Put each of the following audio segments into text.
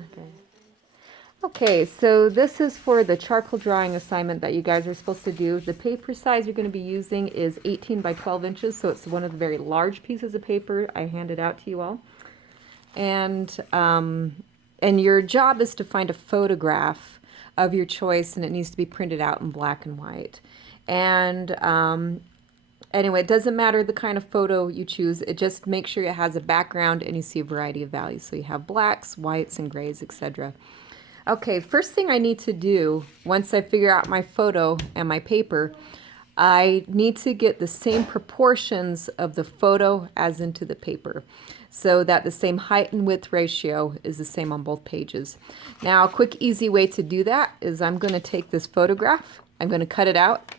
Okay. Okay, so this is for the charcoal drawing assignment that you guys are supposed to do. The paper size you're going to be using is 18 by 12 inches, so it's one of the very large pieces of paper I handed out to you all. And your job is to find a photograph of your choice, and it needs to be printed out in black and white. And anyway, it doesn't matter the kind of photo you choose. It just makes sure it has a background and you see a variety of values. So you have blacks, whites, and grays, etc. Okay, first thing I need to do once I figure out my photo and my paper, I need to get the same proportions of the photo as into the paper so that the same height and width ratio is the same on both pages. Now, a quick, easy way to do that is I'm going to take this photograph, I'm going to cut it out,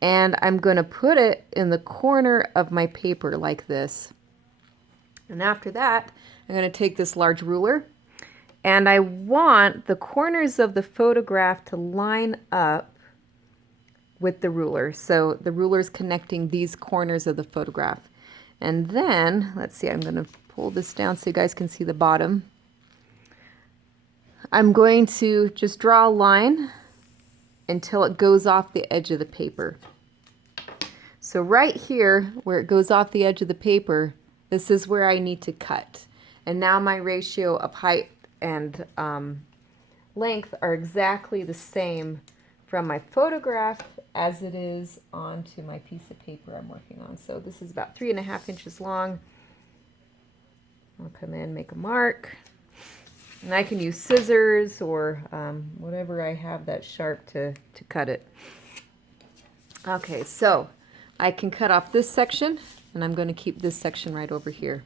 and I'm going to put it in the corner of my paper like this. And after that, I'm going to take this large ruler, and I want the corners of the photograph to line up with the ruler. So the ruler is connecting these corners of the photograph. And then, let's see, I'm going to pull this down so you guys can see the bottom. I'm going to just draw a line until it goes off the edge of the paper. So right here, where it goes off the edge of the paper, this is where I need to cut. And now my ratio of height and length are exactly the same from my photograph as it is onto my piece of paper I'm working on. So this is about 3.5 inches long. I'll come in, make a mark. And I can use scissors or whatever I have that's sharp to cut it. Okay, so I can cut off this section, and I'm going to keep this section right over here.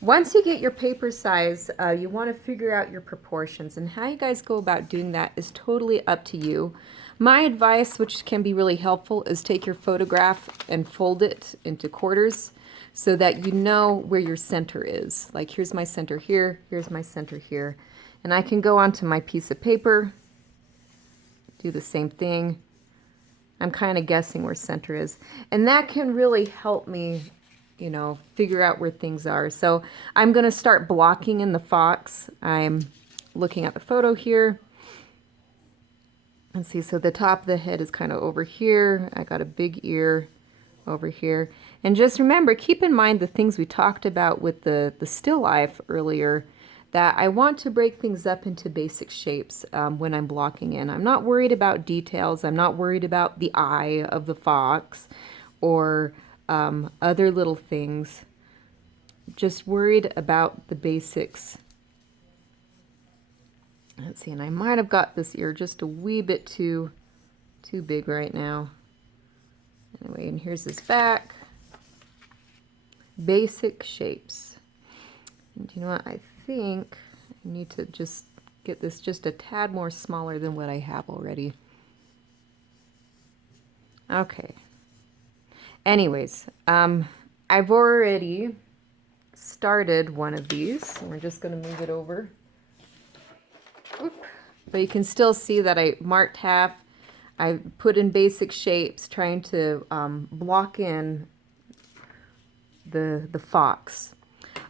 Once you get your paper size, you want to figure out your proportions, and how you guys go about doing that is totally up to you. My advice, which can be really helpful, is take your photograph and fold it into quarters so that you know where your center is. Like, here's my center here, here's my center here. And I can go onto my piece of paper, do the same thing. I'm kind of guessing where center is. And that can really help me, you know, figure out where things are. So I'm going to start blocking in the fox. I'm looking at the photo here. Let's see, so the top of the head is kind of over here. I got a big ear over here. And just remember, keep in mind the things we talked about with the still life earlier, that I want to break things up into basic shapes when I'm blocking in. I'm not worried about details. I'm not worried about the eye of the fox or other little things. Just worried about the basics. Let's see, and I might have got this ear just a wee bit too big right now. Anyway, and here's his back. Basic shapes. And you know what? I think I need to just get this just a tad more smaller than what I have already. Okay. Anyways, I've already started one of these. And we're just going to move it over. Oop. But you can still see that I marked half. I put in basic shapes, trying to block in the fox.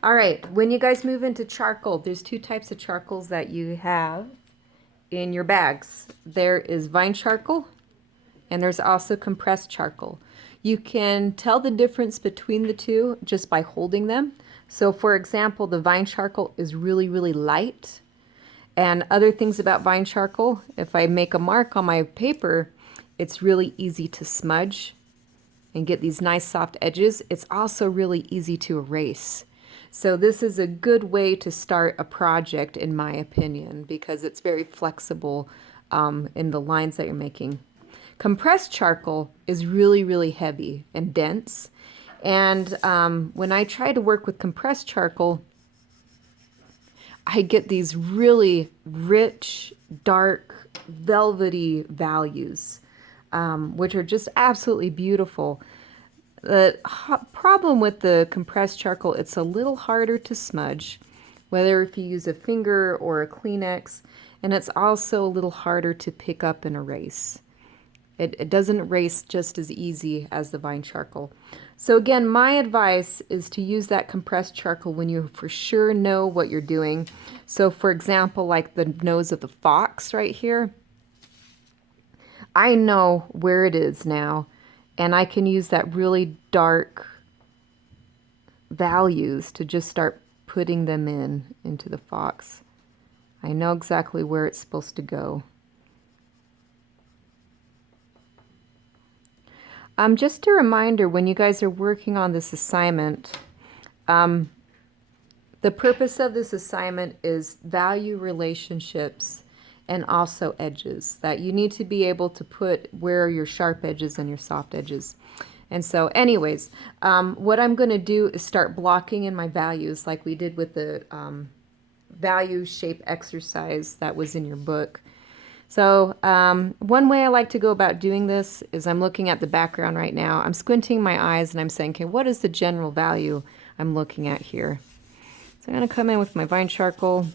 All right, when you guys move into charcoal, there's two types of charcoals that you have in your bags. There is vine charcoal, and there's also compressed charcoal. You can tell the difference between the two just by holding them. So for example, the vine charcoal is really, really light. And other things about vine charcoal, if I make a mark on my paper, it's really easy to smudge and get these nice soft edges. It's also really easy to erase. So this is a good way to start a project, in my opinion, because it's very flexible in the lines that you're making. Compressed charcoal is really, really heavy and dense. And when I try to work with compressed charcoal, I get these really rich, dark, velvety values, which are just absolutely beautiful. The problem with the compressed charcoal, it's a little harder to smudge, whether if you use a finger or a Kleenex, and it's also a little harder to pick up and erase. It doesn't erase just as easy as the Vine charcoal. So again, my advice is to use that compressed charcoal when you for sure know what you're doing. So for example, like the nose of the fox right here, I know where it is now, and I can use that really dark values to just start putting them into the fox. I know exactly where it's supposed to go. Just a reminder, when you guys are working on this assignment, the purpose of this assignment is value relationships and also edges, that you need to be able to put where are your sharp edges and your soft edges. And so anyways, what I'm going to do is start blocking in my values like we did with the value shape exercise that was in your book. So one way I like to go about doing this is I'm looking at the background right now. I'm squinting my eyes and I'm saying, okay, what is the general value I'm looking at here? So I'm going to come in with my Vine charcoal.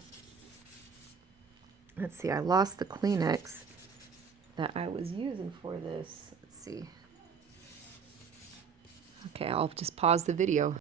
Let's see, I lost the Kleenex that I was using for this. Let's see. Okay, I'll just pause the video.